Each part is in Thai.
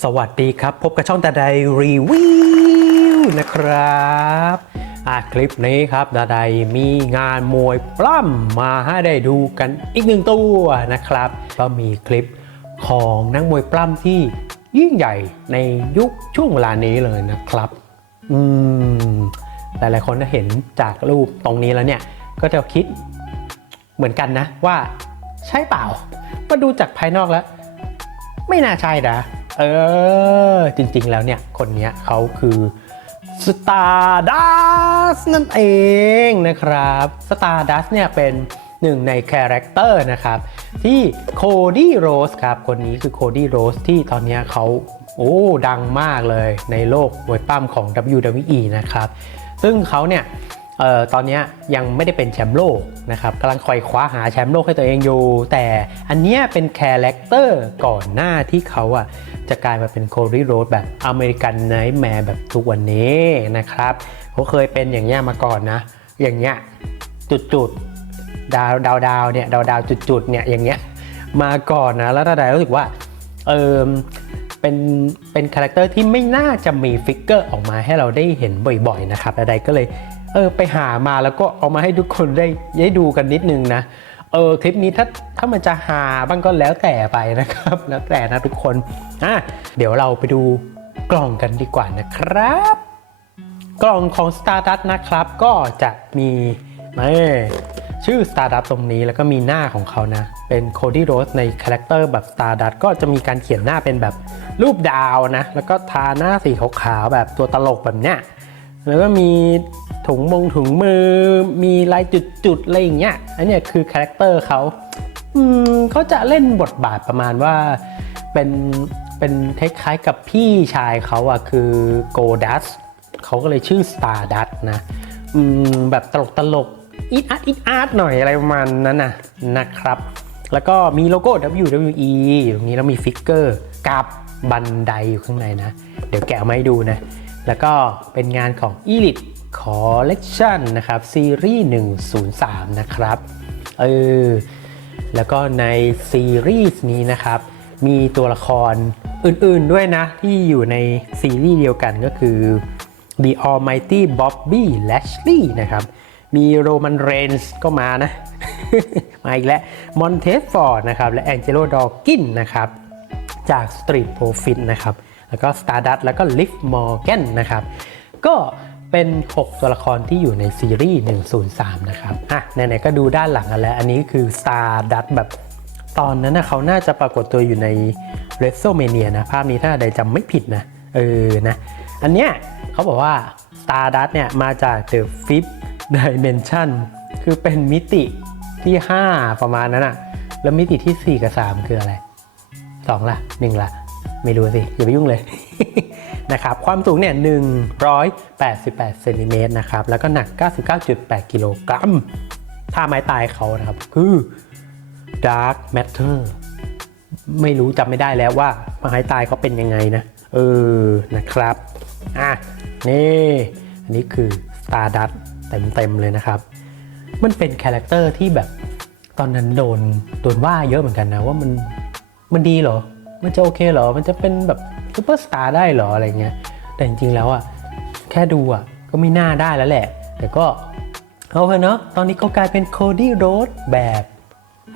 สวัสดีครับ พบกับช่องดาไดรีวิวนะครับอะคลิปนี้ครับดาไดมีงานมวยปล้ำมาให้ได้ดูกันอีกหนึ่งตัวนะครับ ก็มีคลิปของนักมวยปล้ำที่ยิ่งใหญ่ในยุคช่วงเวลานี้เลยนะครับ อืมหลายๆคนถ้าเห็นจากรูปตรงนี้แล้วเนี่ย ก็จะคิดเหมือนกันนะว่าใช่เปล่ามาดูจากภายนอกแล้ว ไม่น่าใช่นะ เออ จริงๆแล้วเนี่ย คนนี้เขาคือสตาร์ดัสนั่นเองนะครับสตาร์ดัสเนี่ยเป็นหนึ่งในคาแรคเตอร์นะครับ ที่โคดี้โรสครับ คนนี้คือโคดี้โรสที่ตอนนี้เขาโอ้ ดังมากเลยในโลกมวยปั้มของ WWE นะครับ ซึ่งเขาเนี่ย เอ่อตอนนี้ยังไม่ได้เป็นแชมป์โลกนะครับกำลังคอยคว้าหาแชมป์โลกให้ตัวเองอยู่ แต่อันเนี้ยเป็นคาแรคเตอร์ก่อนหน้าที่เขาอะจะกลายมาเป็นโคลีโรดแบบอเมริกันไนท์แมร์แบบทุกวันนี้นะครับเขาเคยเป็นอย่างเงี้ยมาก่อนนะ อย่างเงี้ยจุดๆดาวดาวดาวเนี่ยดาวดาวจุดๆเนี่ยอย่างเงี้ยมาก่อนนะแล้วดาวรู้สึกว่าเออเป็นเป็นคาแรคเตอร์ที่ไม่น่าจะมีฟิกเกอร์ออกมาให้เราได้เห็นบ่อยๆนะครับดาวก็เลย เออไปหามาแล้วก็เอามาให้ทุกคนได้ได้ดูกันนิดนึงนะเออคลิปนี้ถ้าถ้ามันจะหาบ้างก็แล้วแต่ไปนะครับ แล้วแต่นะทุกคนอะเดี๋ยวเราไปดูกล่องกันดีกว่านะครับ กล่องของ Stardust นะครับ ก็จะมีนี่ชื่อ Stardust ตรงนี้แล้วก็มีหน้าของเขานะ เป็นโคดี้โรสในคาแรคเตอร์แบบ Stardust ก็จะมีการเขียนหน้าเป็นแบบรูปดาวนะ แล้วก็ทาหน้าสีขาวๆแบบตัวตลกแบบเนี้ยแล้วก็มี ถุงมงถุงมือมีลายจุดๆอะไรอย่างเงี้ยอันเนี้ยคือคาแรคเตอร์เขาอืมเขาจะเล่นบทบาทประมาณว่าเป็นเป็นคล้ายๆกับพี่ชายเขาอะคือโกดัสเขาก็เลยชื่อ Stardust นะอืมแบบตลกตลกอีทอาร์ตอีทอาร์ตหน่อยอะไรประมาณนั้นนะนะครับ แล้วก็มีโลโก้ WWE อยู่ตรงนี้แล้วมีฟิกเกอร์กับบันไดอยู่ข้างในนะ เดี๋ยวแกะมาให้ดูนะ แล้วก็เป็นงานของ Elite Collection นะครับซีรีส์103 นะครับเออแล้วก็ในซีรีส์นี้นะครับ มีตัวละครอื่นๆด้วยนะ ที่อยู่ในซีรีส์เดียวกันก็คือ The Almighty Bobby Lashley นะครับ มีโรมันเรนส์ก็มานะ มาอีกแล้วมอนเทสฟอร์ดนะครับ และแองเจโลดอกินนะครับ จาก Street Profit นะครับ แล้วก็ Stardust แล้วก็ Liv Morgan นะครับ ก็ เป็น 6 ตัวละครที่อยู่ในซีรีส์ 103 นะครับอะไหนๆก็ดูด้านหลังกันแล้ว อันนี้คือ Stardust แบบตอนนั้นนะเขาน่าจะปรากฏตัวอยู่ใน WrestleMania นะ ภาพนี้ถ้าใดจำไม่ผิดนะ เออนะ อันเนี้ยเขาบอกว่า Stardust เนี่ยมาจาก The Fifth Dimension คือเป็นมิติที่ 5 ประมาณนั้นอะแล้วมิติที่ 4 กับ 3 คืออะไร 2ละ1ละไม่รู้สิ อย่าไปยุ่งเลย นะครับ ความสูงเนี่ย 188 เซนติเมตรนะครับ แล้วก็หนัก 99.8 กิโลกรัมท่าไม้ตายเขานะครับ คือ Dark Matter ไม่รู้จำไม่ได้แล้วว่าไม้ตายเขาเป็นยังไงนะ เออ นะครับ อะ นี่ อันนี้คือ Stardust เต็มๆเลยนะครับ มันเป็นคาแรคเตอร์ที่แบบตอนนั้นโดนโดนว่าเยอะเหมือนกันนะว่ามันมันดีเหรอ มันจะโอเคเหรอ มันจะเป็นแบบ ซูเปอร์สตาร์ได้เหรออะไรเงี้ยแต่จริงๆแล้วอะแค่ดูอะก็ไม่น่าได้แล้วแหละ แต่ก็เอาเถอะเนาะตอนนี้เขากลายเป็นโคดี้โรดแบบ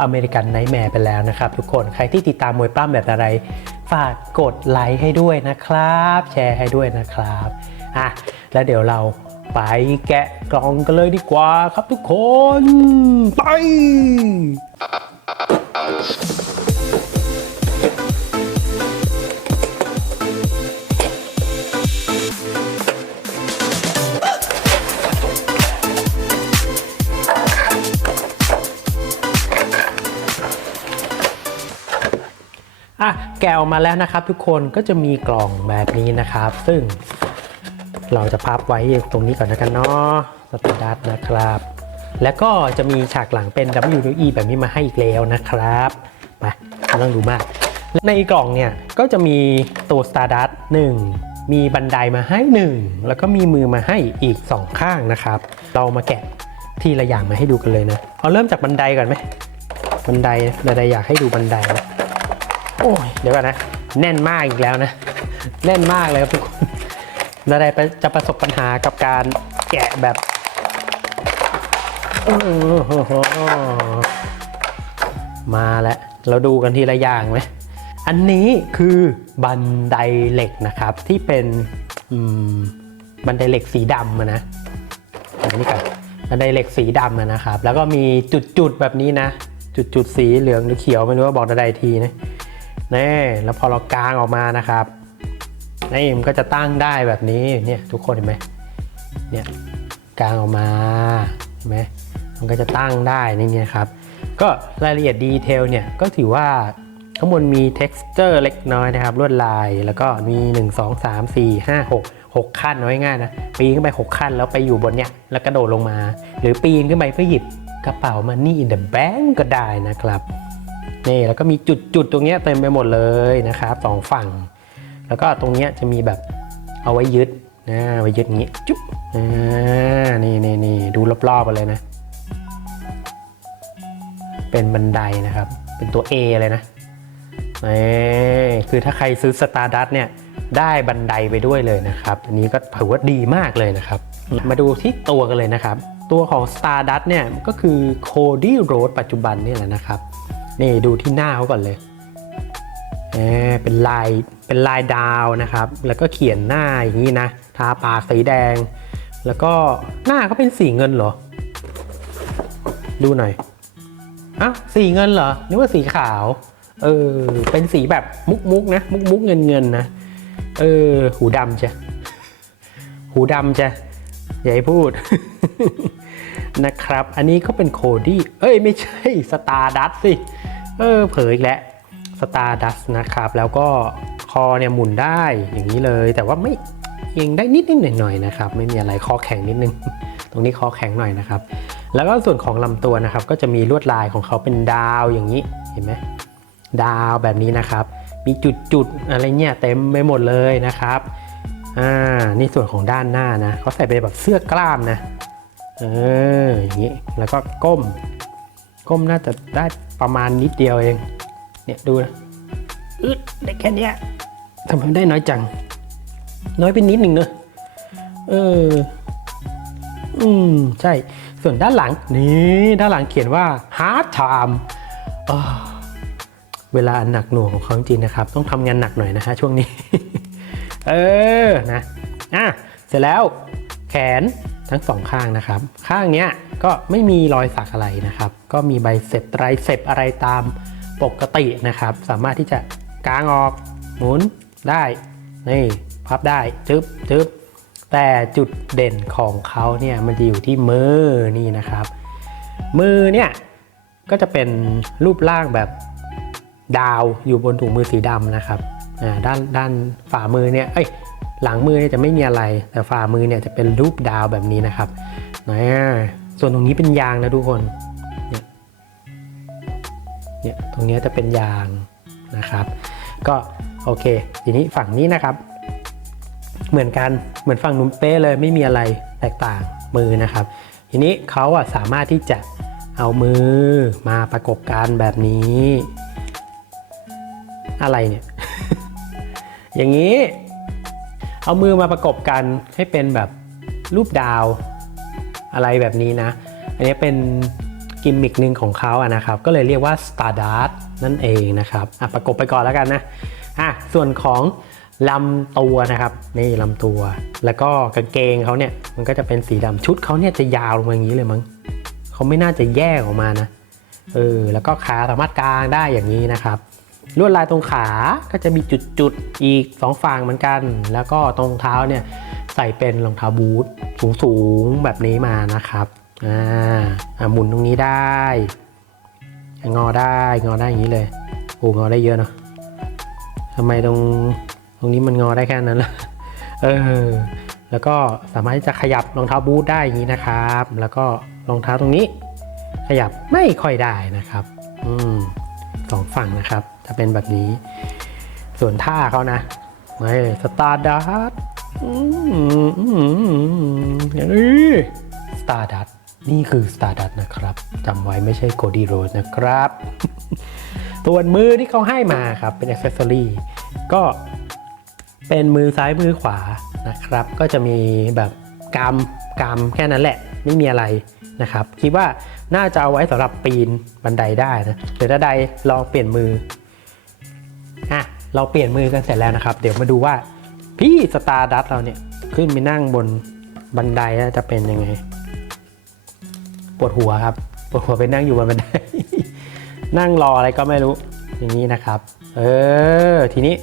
อเมริกันไนท์แมร์ไปแล้วนะครับ ทุกคนใครที่ติดตามมวยปล้ำแบบอะไร ฝากกดไลค์ให้ด้วยนะครับ แชร์ให้ด้วยนะครับอะแล้วเดี๋ยวเราไปแกะกล่องกันเลยดีกว่าครับทุกคน ไป อะแกะออกมาแล้วนะครับ ทุกคนก็จะมีกล่องแบบนี้นะครับ ซึ่งเราจะพับไว้ตรงนี้ก่อนนะกันเนาะสแตนดาร์ดนะครับ แล้วก็จะมีฉากหลังเป็น WWE แบบนี้มาให้อีกแล้วนะครับม่ต้องดูมาก ในกล่องเนี่ยก็จะมีตัว Stardust 1 มีบันไดมาให้ 1 แล้วก็มีมือมาให้อีก 2 ข้างนะครับ เรามาแกะทีละอย่างมาให้ดูกันเลยนะ เอาเริ่มจากบันไดก่อนไหมบันไดบันไดอยากให้ดูบันไดนะ โอ้ยเดี๋ยวก่อนนะ แน่นมากอีกแล้วนะ แน่นมากเลยครับทุกคนนาไดจะประสบปัญหากับการแกะแบบมาแล้ว เราดูกันทีละอย่างไหม อันนี้คือบันไดเหล็กนะครับที่เป็นบันไดเหล็กสีดำนะอันนี้ก่อนบันไดเหล็กสีดำนะครับ แล้วก็มีจุดๆแบบนี้นะ จุดๆสีเหลืองหรือเขียวไม่รู้ว่าบอกใดทีนะ นี่แล้วพอเรากางออกมานะครับนี่มันก็จะตั้งได้แบบนี้เนี่ยทุกคนเห็นไหมเนี่ยกางออกมาเห็นไหมมันก็จะตั้งได้นี่ไงครับ ก็รายละเอียดดีเทลเนี่ยก็ถือว่าข้างบนมี texture เล็กน้อยนะครับลวดลาย แล้วก็มี 1 2 3 4 5 6 6 ขั้นน้อยง่ายๆนะ ปีนขึ้นไป 6 ขั้นแล้วไปอยู่บนเนี้ยแล้วกระโดดลงมา หรือปีนขึ้นไปเพื่อหยิบกระเป๋ามันนี่ in the bank ก็ได้นะครับ นี่แล้วก็มีจุดๆตรงเนี้ยเต็มไปหมดเลยนะครับสองฝั่ง แล้วก็ตรงเนี้ยจะมีแบบเอาไว้ยึดนะไว้ยึดอย่างงี้จุ๊บอ่านี่นี่นี่ดูรอบๆกันเลยนะ เป็นบันไดนะครับ เป็นตัว A เลยนะนี่คือถ้าใครซื้อ Stardust เนี่ยได้บันไดไปด้วยเลยนะครับ อันนี้ก็ถือว่าดีมากเลยนะครับ มาดูที่ตัวกันเลยนะครับ ตัวของ Stardust เนี่ยก็คือ Cody Road ปัจจุบันนี่แหละนะครับ นี่ดูที่หน้าเขาก่อนเลยเออเป็นลายเป็นลายดาวนะครับ แล้วก็เขียนหน้าอย่างนี้นะทาปากสีแดง แล้วก็หน้าเขาเป็นสีเงินเหรอ ดูหน่อยอะสีเงินเหรอนึกว่าสีขาวเออเป็นสีแบบมุกมุกนะมุกมุกเงินเงินนะเออหูดำจ้ะหูดำจ้ะอย่าให้พูด นะครับ อันนี้ก็เป็นโคดี้ เอ้ยไม่ใช่สตาร์ดัสสิ เออเผยอีกแล้วสตาร์ดัสนะครับ แล้วก็คอเนี่ยหมุนได้อย่างนี้เลย แต่ว่าไม่เอียงได้นิดนิดหน่อยหน่อยนะครับ ไม่มีอะไรคอแข็งนิดนึง ตรงนี้คอแข็งหน่อยนะครับ แล้วก็ส่วนของลำตัวนะครับ ก็จะมีลวดลายของเขาเป็นดาวอย่างนี้ เห็นไหมดาวแบบนี้นะครับ มีจุดๆอะไรเนี่ยเต็มไปหมดเลยนะครับอ่านี่ส่วนของด้านหน้านะเขาใส่เป็นแบบเสื้อกล้ามนะ เอออย่างนี้แล้วก็ก้ม ก้มน่าจะได้ประมาณนิดเดียวเอง เนี่ยดูนะอึดได้แค่นี้ทำไมได้น้อยจัง น้อยไปนิดหนึ่งเนอะเออ อืม ใช่ ส่วนด้านหลัง นี่ด้านหลังเขียนว่า hard time เวลาอันหนักหน่วงของเขาจริงๆนะครับ ต้องทำงานหนักหน่อยนะฮะช่วงนี้ เออ นะ อะ เสร็จแล้ว แขน ทั้งสองข้างนะครับ ข้างเนี้ยก็ไม่มีรอยสักอะไรนะครับ ก็มีใบเสร็จไรเสร็จอะไรตามปกตินะครับ สามารถที่จะกางออกหมุนได้นี่พับได้จึ๊บจึ๊บแต่จุดเด่นของเขาเนี่ยมันจะอยู่ที่มือนี่นะครับ มือเนี่ยก็จะเป็นรูปร่างแบบดาวอยู่บนถุงมือสีดำนะครับอ่าด้านด้านฝ่ามือเนี่ยเอ้ย หลังมือเนี่ยจะไม่มีอะไร แต่ฝ่ามือเนี่ยจะเป็นรูปดาวแบบนี้นะครับนะส่วนตรงนี้เป็นยางนะทุกคนเนี่ยเนี่ยตรงเนี้ยจะเป็นยางนะครับ ก็โอเค ทีนี้ฝั่งนี้นะครับ เหมือนกันเหมือนฝั่งนุ่มเป้เลยไม่มีอะไรแตกต่างมือนะครับ ทีนี้เขาอะสามารถที่จะเอามือมาประกบกันแบบนี้ อะไรเนี่ย อย่างนี้ เอามือมาประกบกันให้เป็นแบบรูปดาวอะไรแบบนี้นะ อันนี้เป็นกิมมิกหนึ่งของเขาอะนะครับ ก็เลยเรียกว่า Stardust นั่นเองนะครับอะประกบไปก่อนแล้วกันนะอะส่วนของลำตัวนะครับนี่ลำตัว แล้วก็กางเกงเขาเนี่ยมันก็จะเป็นสีดำชุดเขาเนี่ยจะยาวลงมาอย่างนี้เลยมั้งเขาไม่น่าจะแยกออกมานะเออแล้วก็ขาสามารถกางได้อย่างนี้นะครับ ลวดลายตรงขาก็จะมีจุดๆ อีก 2 ฝั่งเหมือนกัน แล้วก็ตรงเท้าเนี่ยใส่เป็นรองเท้าบูทสูงๆ แบบนี้มานะครับอ่าหมุนตรงนี้ได้ งอได้งอได้อย่างนี้เลยโอ้งอได้เยอะเนาะทำไมตรงตรงนี้มันงอได้แค่นั้นล่ะเออแล้วก็สามารถที่จะขยับรองเท้าบูทได้อย่างนี้นะครับ แล้วก็รองเท้าตรงนี้ ขยับไม่ค่อยได้นะครับ อืมสองฝั่งนะครับ จะเป็นแบบนี้ ส่วนท่าเขานะไอ้สตาร์ดัสอย่างนี้สตาร์ดัสนี่คือสตาร์ดัสนะครับจำไว้ไม่ใช่โกดีโรสนะครับส่วนมือที่เขาให้มาครับเป็นอ c เซสซอรี่ก็เป็นมือซ้ายมือขวานะครับ ก็จะมีแบบกำกำแค่นั้นแหละ ไม่มีอะไรนะครับ คิดว่าน่าจะเอาไว้สำหรับปีนบันไดได้นะเดี๋ยวถ้าใดลองเปลี่ยนมือ เราเปลี่ยนมือกันเสร็จแล้วนะครับ เดี๋ยวมาดูว่าพี่สตาร์ดัตเราเนี่ยขึ้นไปนั่งบนบันไดแล้วจะเป็นยังไง ปวดหัวครับ ปวดหัวไปนั่งอยู่บนบันได นั่งรออะไรก็ไม่รู้ อย่างนี้นะครับ เออ ทีนี้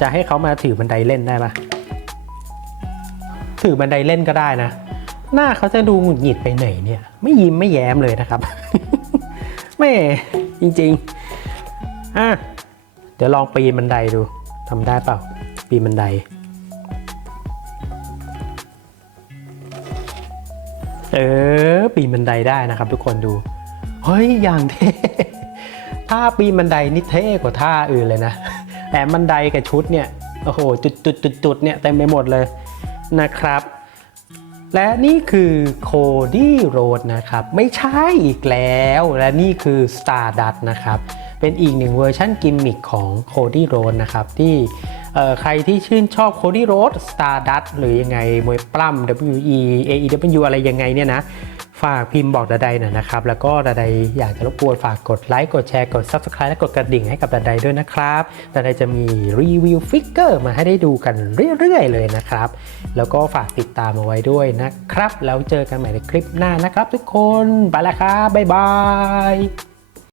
จะให้เขามาถือบันไดเล่นได้ปะถือบันไดเล่นก็ได้นะ หน้าเขาจะดูหงุดหงิดไปไหนเนี่ย ไม่ยิ้มไม่แย้มเลยนะครับแม่จริงๆ อะ เดี๋ยวลองปีนบันไดดูทำได้เปล่า ปีนบันได เออ ปีนบันไดได้นะครับทุกคนดู เฮ้ย อย่างเท่ท่าปีนบันไดนี่เท่กว่าท่าอื่นเลยนะแถมบันไดกับชุดเนี่ยโอ้โหจุดจุดจุดจุดเนี่ยเต็มไปหมดเลยนะครับ และนี่คือโคดี้โรดนะครับ ไม่ใช่อีกแล้ว และนี่คือ Stardust นะครับ เป็นอีกหนึ่งเวอร์ชันกิมมิคของโคดี้โรดนะครับ ที่ใครที่ชื่นชอบโคดี้โรด Stardust หรือยังไงมวยปล้ำ WE AEW อะไรยังไงเนี่ยนะฝากพิมพ์บอกดาไดหน่อยนะครับ แล้วก็ดาไดอยากจะรบกวนฝากกดไลค์กดแชร์กด Subscribe และกดกระดิ่งให้กับดาไดด้วยนะครับดาไดจะมีรีวิวฟิกเกอร์มาให้ได้ดูกันเรื่อยๆเลยนะครับ แล้วก็ฝากติดตามเอาไว้ด้วยนะครับ แล้วเจอกันใหม่ในคลิปหน้านะครับ ทุกคนไปแล้วครับบ๊ายบาย